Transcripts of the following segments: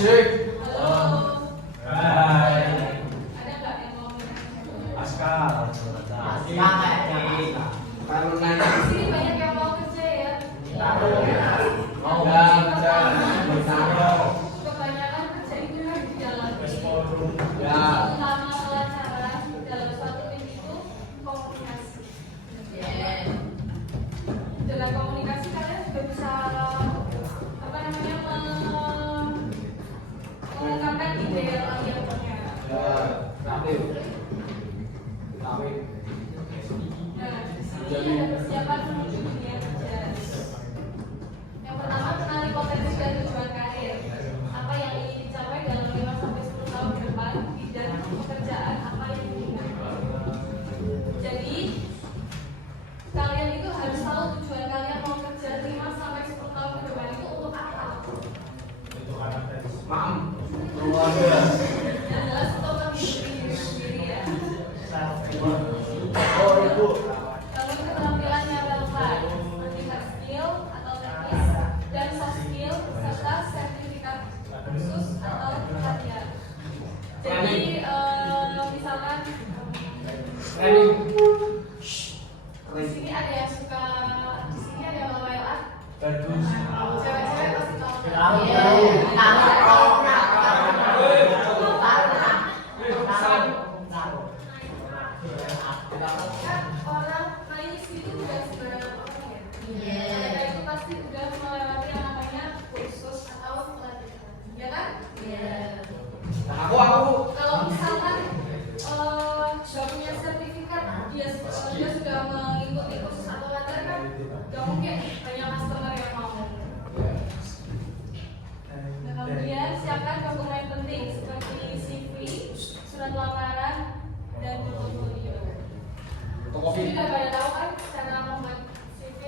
Halo. Hai. Ada nggak yang mau minta? Askar. Kalau nanya Di sini banyak yang mau kerja ya. Mau kerja bersama. Kebanyakan kerja itu kan di dalam tim. Ya. Utama pelajaran dalam suatu tim itu komunikasi. Dengan komunikasi kalian juga bisa apa namanya mengungkapkan ide yang kalian punya. Kreatif. Nah, di sini ada persiapan menuju dunia kerja. Yang pertama, kenali potensi dan tujuan karir. Apa yang ingin dicapai dalam 5-10 tahun ke depan, bidang pekerjaan apa yang diinginkan. Jadi, kalian itu harus tahu tujuan kalian mau kerja 5-10 tahun ke depan itu untuk apa. Maaf. Keluarga. Yang jelas untuk diri sendiri ya. Oh ibu. Lalu keterampilan yang relevan, tingkat skill atau teknis, dan soft skill serta sertifikat khusus atau pelatihan. Jadi misalkan di sini ada yang suka, di sini ada yang mobile art. Bagus. Cewek-cewek pasti tahu. Kan orang main itu udah seberapa orang ya? Mereka itu pasti udah melewati yang namanya kursus atau pelatihan, ya kan? Aku. Kalau misalkan sudah punya sertifikat, dia sudah mengikuti kursus atau pelatihan kan, gak mungkin banyak customer yang mau. Nah, kemudian siapkan dokumen penting seperti CV, surat lamaran, dan portofolio. Jadi udah pada tahu kan cara membuat CV?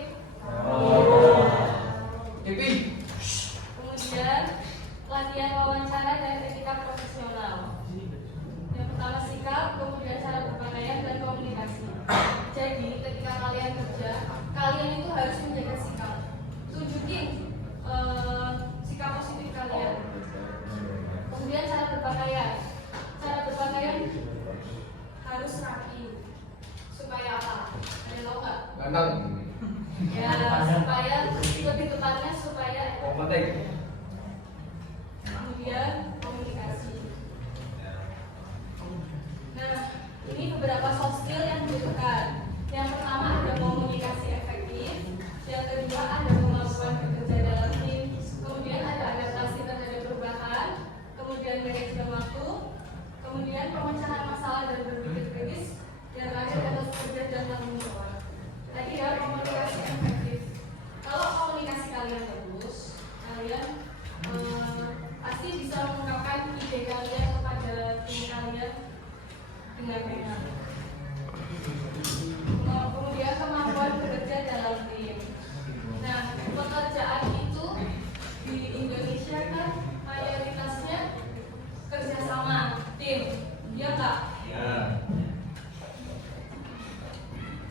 Kemudian latihan wawancara dan etika profesional. Yang pertama sikap, kemudian cara berpakaian dan komunikasi. Jadi ketika kalian kerja, kalian itu harus menjaga sikap. Tunjukin sikap positif kalian. Kemudian cara berpakaian. Cara berpakaian harus rapi. Supaya apa? Ada yang tahu nggak? Ganteng. Ya supaya lebih tepatnya supaya Penting. kemudian komunikasi. Nah, ini beberapa soft skill yang dibutuhkan. Yang pertama ada komunikasi efektif, yang kedua ada kemampuan bekerja dalam tim, kemudian ada adaptasi terhadap perubahan, kemudian manajemen waktu, kemudian pemecahan masalah dan berpikir kritis, dan terakhir etos kerja dan tanggung jawab. Tadi ya komunikasi efektif. Kalau komunikasi kalian bagus, kalian pasti bisa mengungkapkan ide kalian kepada tim kalian dengan benar. Kemudian kemampuan bekerja dalam tim. Nah, pekerjaan itu di Indonesia kan mayoritasnya kerjasama tim, ya enggak?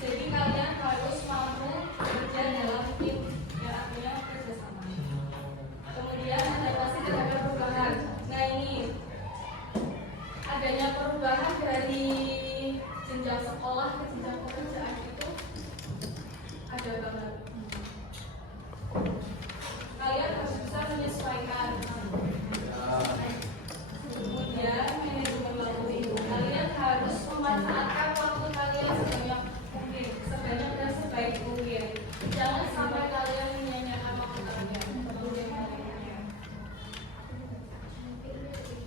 Jadi kalian harus mampu bekerja dalam tim, yang artinya kerjasama. Kemudian adaptasi terhadap perubahan. Nah ini adanya perubahan dari jenjang sekolah ke jenjang pekerjaan itu ada banget. Kalian harus bisa menyesuaikan. Kemudian manajemen waktu itu kalian harus memanfaatkan waktu kalian sebanyak mungkin, sebanyak dan sebaik mungkin. Jangan sampai kalian menyanyiakan waktu kalian.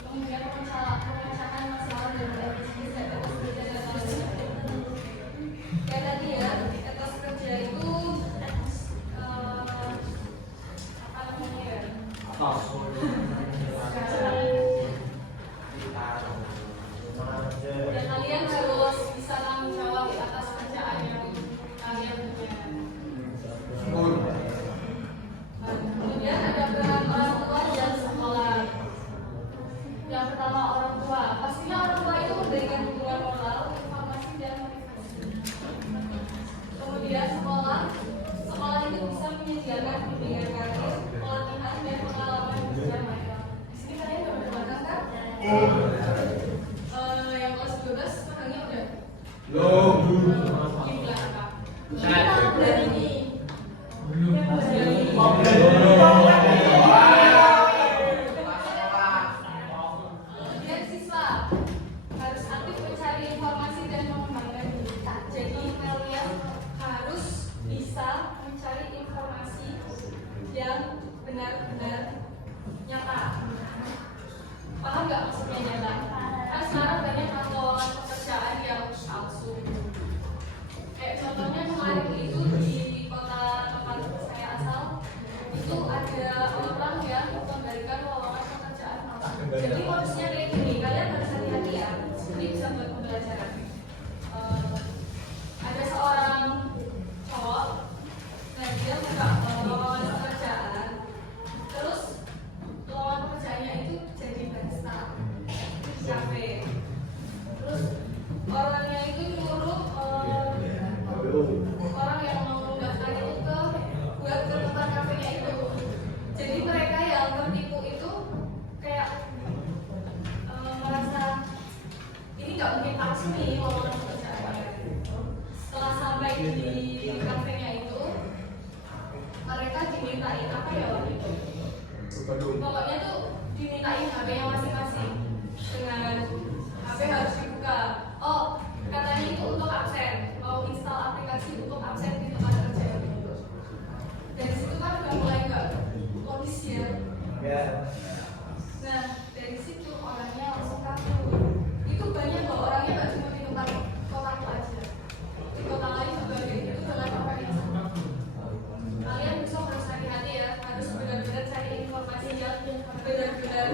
Kemudian pemecahan masalah dan revisi etos kerja dan tanggung jawab. Kayak tadi ya, etos kerja itu apa namanya ya?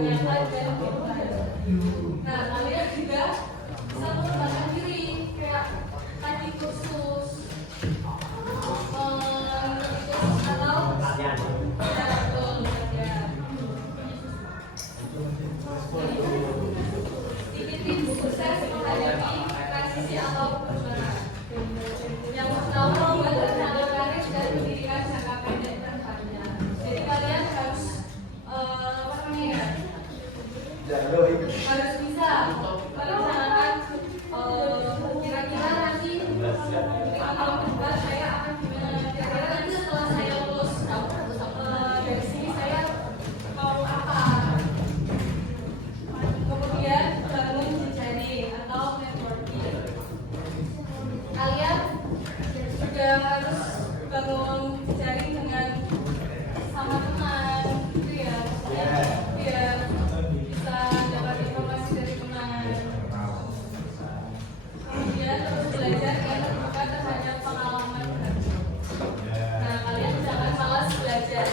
ternyata dan nah kalian juga bisa mengembangkan diri kayak tadi kursus atau ya betul ya sedikit sukses menghadapi transisi atau perubahan. Yang pertama buat rencana karir dan pendidikan jangka pendek dan panjang. Jadi kalian harus apa namanya ya? Harus bisa merencanakan kira-kira nanti 5 tahun ke depan saya akan gimana. Kira-kira nanti setelah saya lulus dari sini saya mau apa. Kemudian bangun jejaring atau networking. Kalian juga harus bangun jejaring dengan sama teman, gitu ya. Biar bisa dapat informasi dari teman. Kemudian terus belajar dan terbuka terhadap pengalaman. Nah, kalian jangan malas belajar.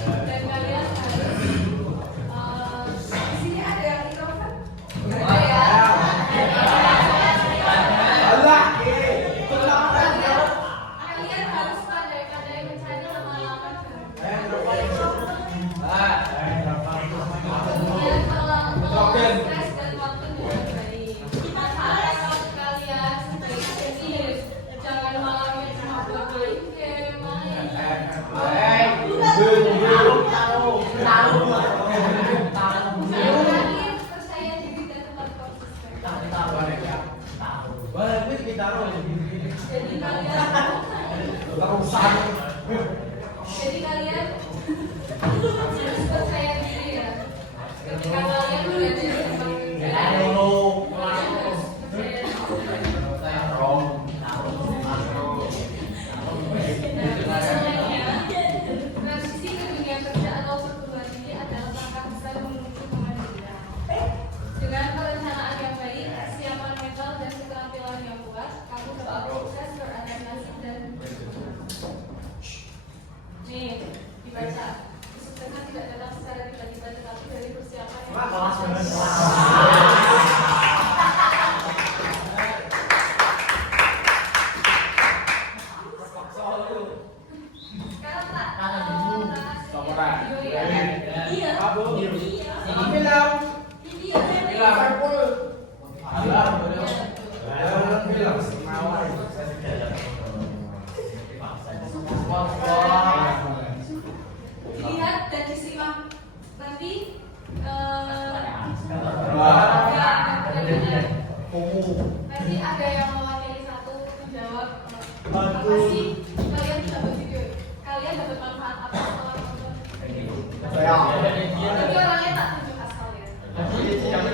Dan kalian harus di sini ada yang introvert? Ada ya? Kalian harus pandai-pandai mencari lama-lama. Kemudian kelola stres dan waktu dengan baik. Masalah kalau kalian sebaiknya serius. Jangan malamnya cuma buat main game, main. Yang terakhir, percaya diri dan tetap konsisten. Jadi kalian harus percaya diri ya. Ketika kalian berada di tempat kerja, kalian harus percaya diri. Transisi ke dunia kerja atau perguruan tinggi adalah langkah besar menuju kemandirian. Dengan perencanaan yang baik, kesiapan mental dan keterampilan yang kuat, kamu dapat sukses beradaptasi dan nih dibaca. Kesuksesan tidak datang secara tiba-tiba, tetapi dari persiapan yang sekarang tak dilihat dan disimak nanti nanti ada yang mewakili satu menjawab apa sih kalian dapat video kalian dapat manfaat apa setelah nonton tapi orangnya tak tunjuk asalnya suaranya nggak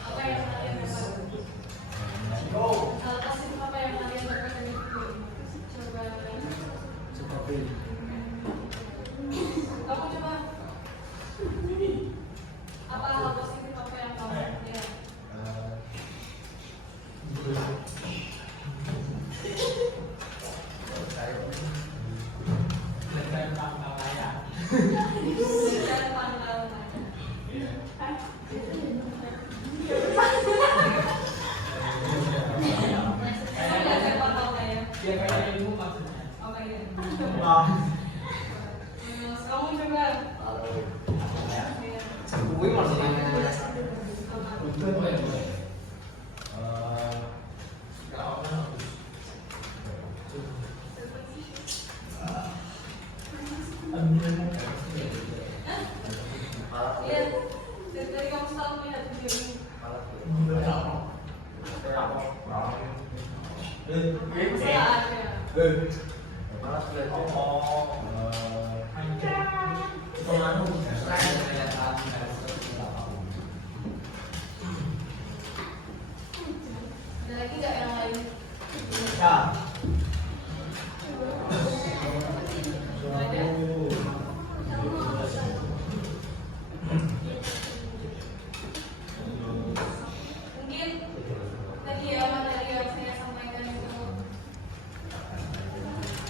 Apa yang kalian dapat? Hal positif apa yang kalian dapat dari video ini? Coba kamu coba. Apa hal positif apa yang kamu lihat? Dan panggilan. Belajar panggilan ya? Oh, kayak gitu. Kamu coba. Wih, maksudnya Lihat, dari kamu selalu melihat video ini. Salah ada. Ada lagi nggak yang lain? Ada? Mungkin tadi ya materi yang saya sampaikan itu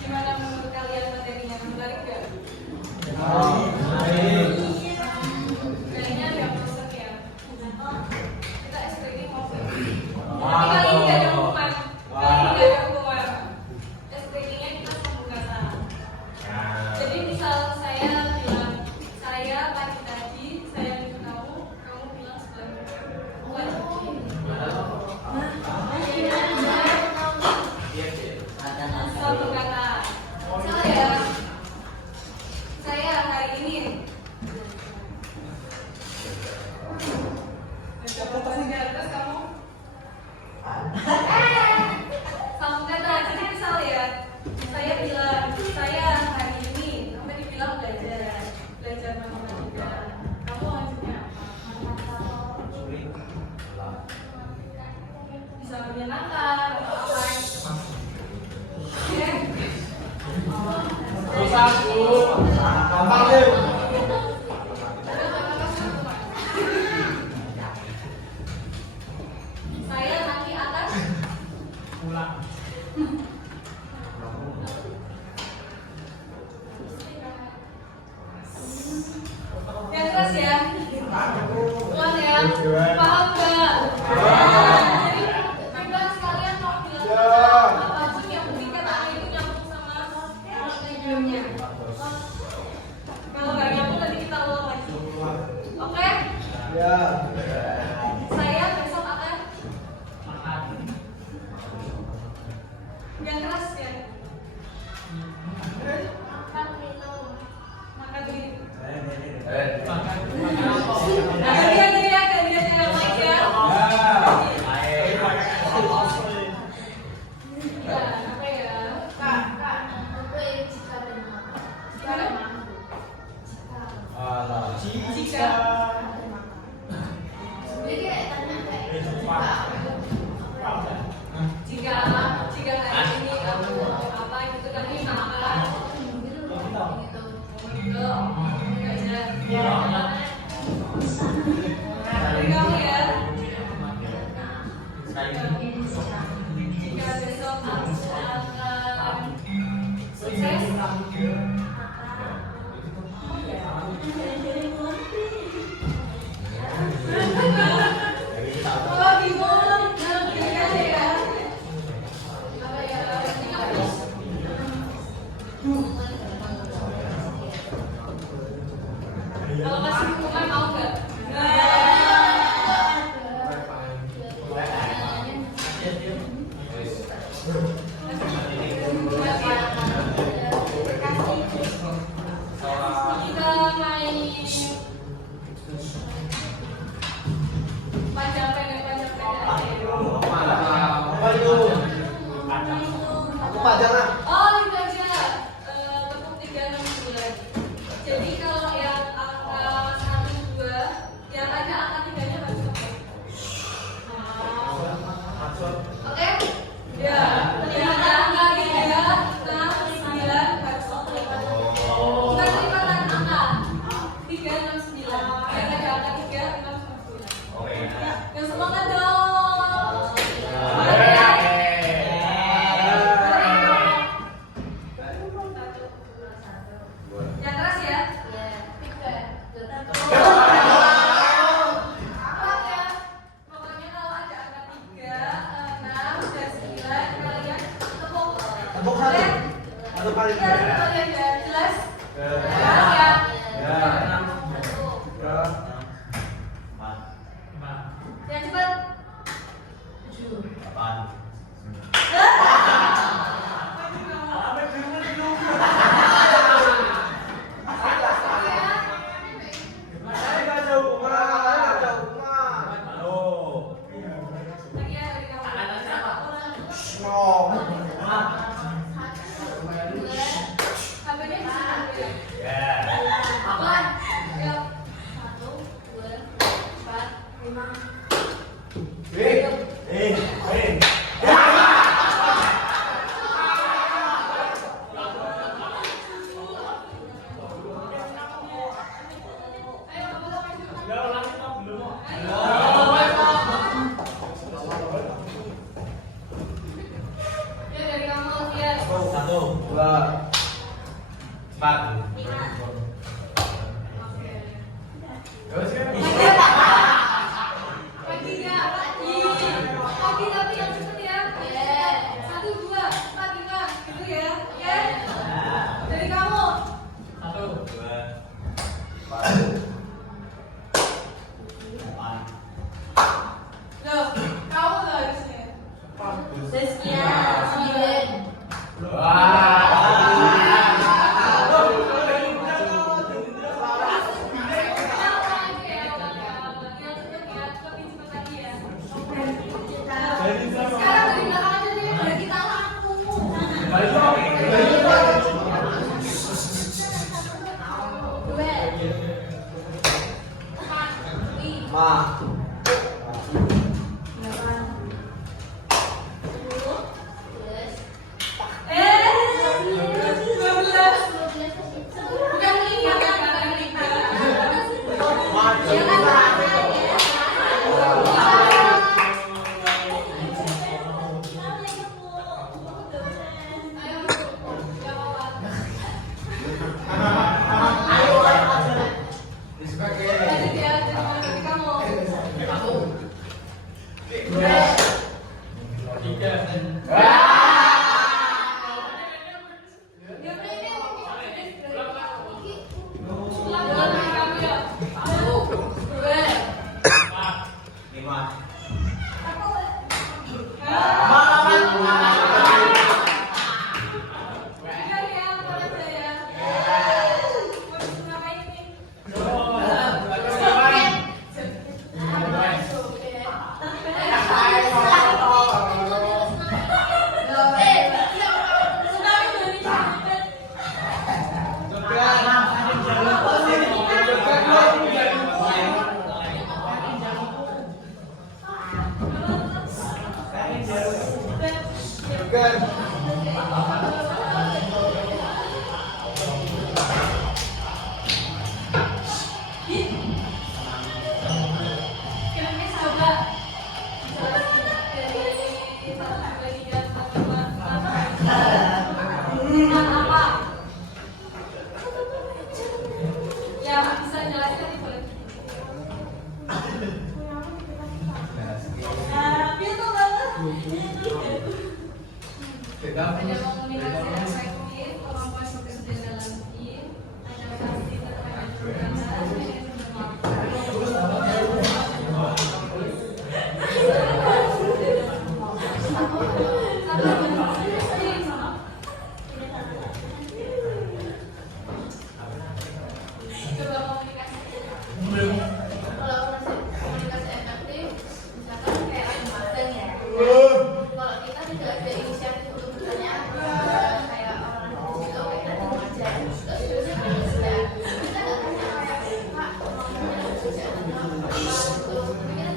gimana menurut kalian materinya? Menarik nggak? Kayaknya ada yang bosan ya. Kita SPG mau. Tapi kali ini nggak ada hukuman. Kali ini nggak ada hukuman. SPG-nya kita sambung kata. Jadi misal saya bilang saya pagi tadi saya minta kamu, kamu bilang sebenarnya bukan. Sambung kata. Misal ya, saya hari ini. Terus kamu sambung kata. Jadi misal ya, saya bilang saya hari ini, kamu dibilang belajar matematika. Kamu lanjutnya apa? Bisa menyenangkan atau apa? Ya. gampang deh. Paham nggak? Jadi bebas kalian mau bilang apa pun yang penting kata itu nyambung sama videonya. Kalau nggak nyambung nanti kita ulang lagi. Oke? Ya. Saya besok akan yang keras ya. Makan dulu. Gantian yang baik ya. Ya, apa ya? Jika jika hari ini kamu apa gitu kan ini makan gitu dari kamu ya jika besok aku akan sukses oh bingung ya apa ya kalau kasih hukuman mau nggak? Kita main panjang pendek aja. Apa itu? Aku pajangan. Oh itu aja tepuk 369. Jadi kalau yang angka 1, 2 yang ada angka 3-nya harus tepuk. Oke? Ya. Yang ada angka 3, 6, 9 harus tepuk. Bukan kelipatan angka 3, 6, 9. Yang ada angka 3, 6, 9. Oke. Yang semangat dong. Yang keras ya? Pokoknya kalau ada angka 3, 6, dan 9 kalian tepuk. Tepuk satu. Satu kali. Ya, kalian ya. Jelas? Jelas ya? Yang cepat. Lagi ya dari kamu. HP-nya di sini. Aman. Ya. 1, 2, 4, 5. Ayo kamu maju. Ya dari kamu ya. Satu, dua, empat. Pagi ya, pagi tapi yang cepet ya. 1, 2, 4, 5 gitu ya. Oke? Dari kamu. Loh, kamu tuh harusnya. Sekarang dari belakang aja deh, biar kita laku. Ma. Bukan ini, bukan ini. Lanjut ya, dari kamu. Dengar ya, pada saya. Mau ngapain nih? Filmnya sahabat. Dari 1, 2, 3, 4, 5, 6. Apa? Ya, bisa jelaskan itu lagi. Feel tuh banget. Ada komunikasi efektif, kemampuan bekerja dalam tim, adaptasi terhadap perubahan, manajemen coba komunikasi. Komunikasi efektif, misalkan kayak magang ya. Kalau kita tidak ada inisiatif untuk bertanya, kayak orang itu kita cuma aja. Terus biasanya kita nggak tanya kayak Pak, ngomongnya kerjaan apa gitu. Tapi kita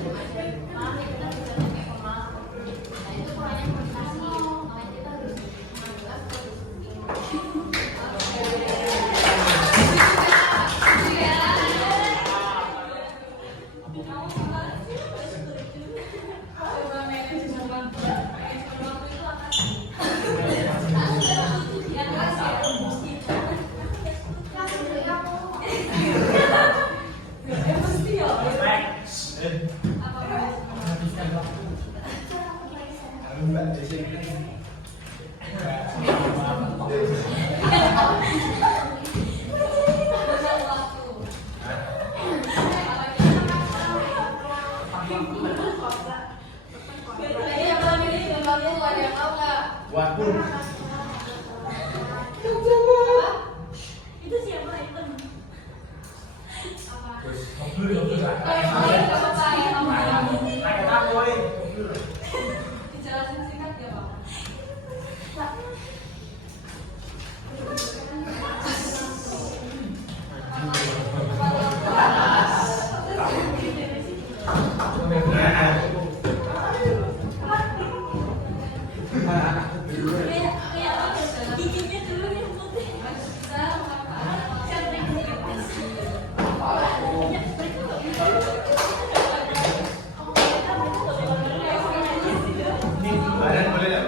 cuma aja, maaf ya kita bisa kayak pemaaf. Nah itu kurangnya komunikasi, makanya kita harus mengajukan Coba manajemen waktu. Manajemen waktu itu apa? Yang keras ya. Mesti ya. Apa manajemen waktu? Ini yang paling ini jumlahnya tuh ada yang tahu nggak? Waduh. Itu siapa itu? Apa? Mobil, mobil. Nggak apa-apa ya kamu. Naik apa, boy? Dijelasin singkat ya Pak. Giginya dulu yang putih. Bisa Badan boleh nggak?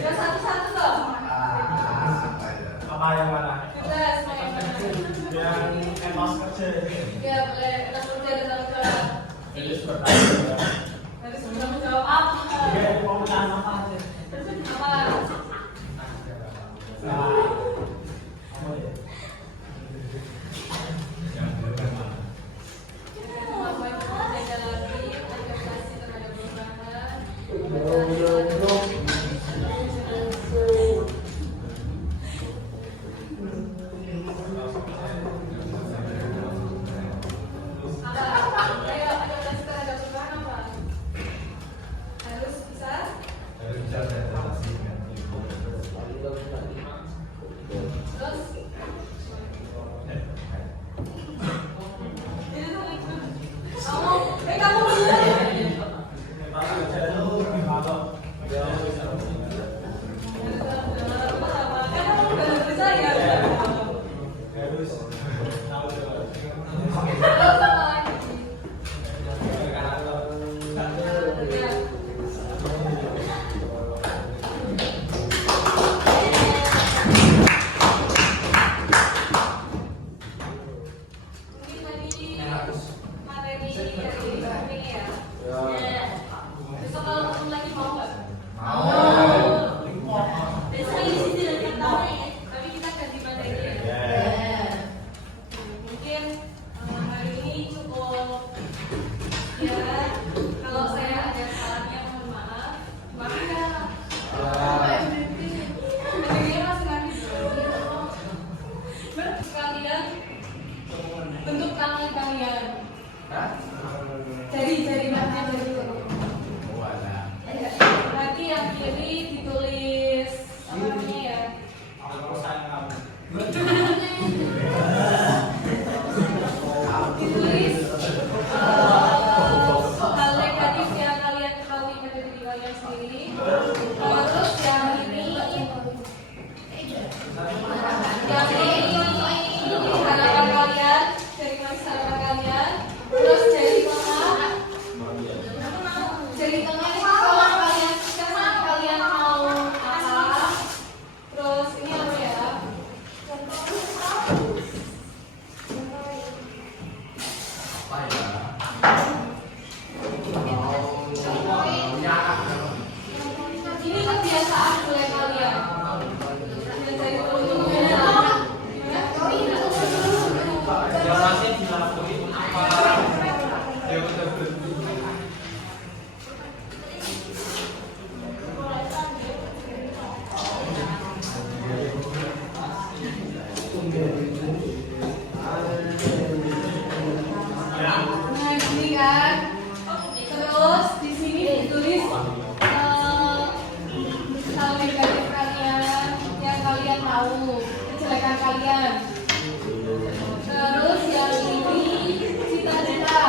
Ya satu-satu dong. Apa yang mana? Kita semuanya mana? Yang emas kerja. Ya boleh. Kita kerja dan tanggung jawab. Jadi seperti itu. Tadi sebelum jawab apa? Oke, mau bertanya apa aja? Apa? Nah, kamu ya. Kemampuan bekerja dalam tim, adaptasi terhadap perubahan, apa? Ayo adaptasi terhadap perubahan Ya, kalau saya ada salahnya mohon maaf. Maaf ya. Ini langsung nanti. Kalian bentuk tangan kalian. Jari-jari mana jari. Nanti yang kiri ditulis apa namanya ya? Ditulis hal negatif yang kalian ketahui pada diri kalian sendiri. Terus yang ini harapan kalian, dari mana harapan kalian. Terus jari tengah itu kalau kalian mau apa. Terus ini apa ya? Ini kebiasaan mulai kalian. Dari Yang masih dilakuin apa? Ya betul. Nah, gini kan. Terus di sini ditulis hal negatif kalian yang kalian tahu, kejelekan kalian. Terus yang ini cita-cita.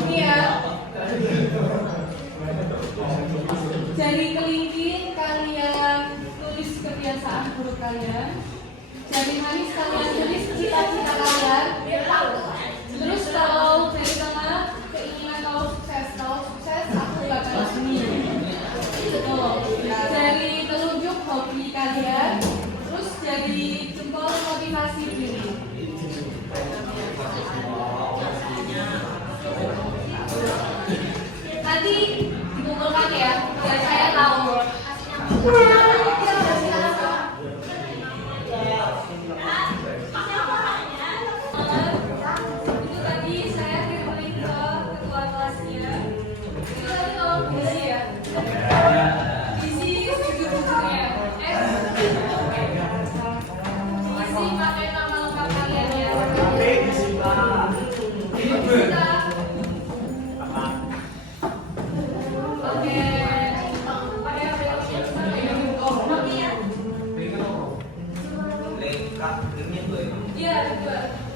Ini ya. Jari kelingking kalian tulis kebiasaan buruk kalian. Jari manis kalian tulis cita-cita kalian. Terus kalau jari tengah keinginan kalau sukses aku bakal sini. Jari telunjuk hobi kalian. Terus jari jempol motivasi diri. Nanti dikumpulkan ya, biar saya tahu. Itu tadi saya kirim ke ketua kelasnya. Itu tadi kalau diisi ya, diisi jujur-jujurnya. Diisi pakai nama lengkap kalian ya. Kita iya, dua.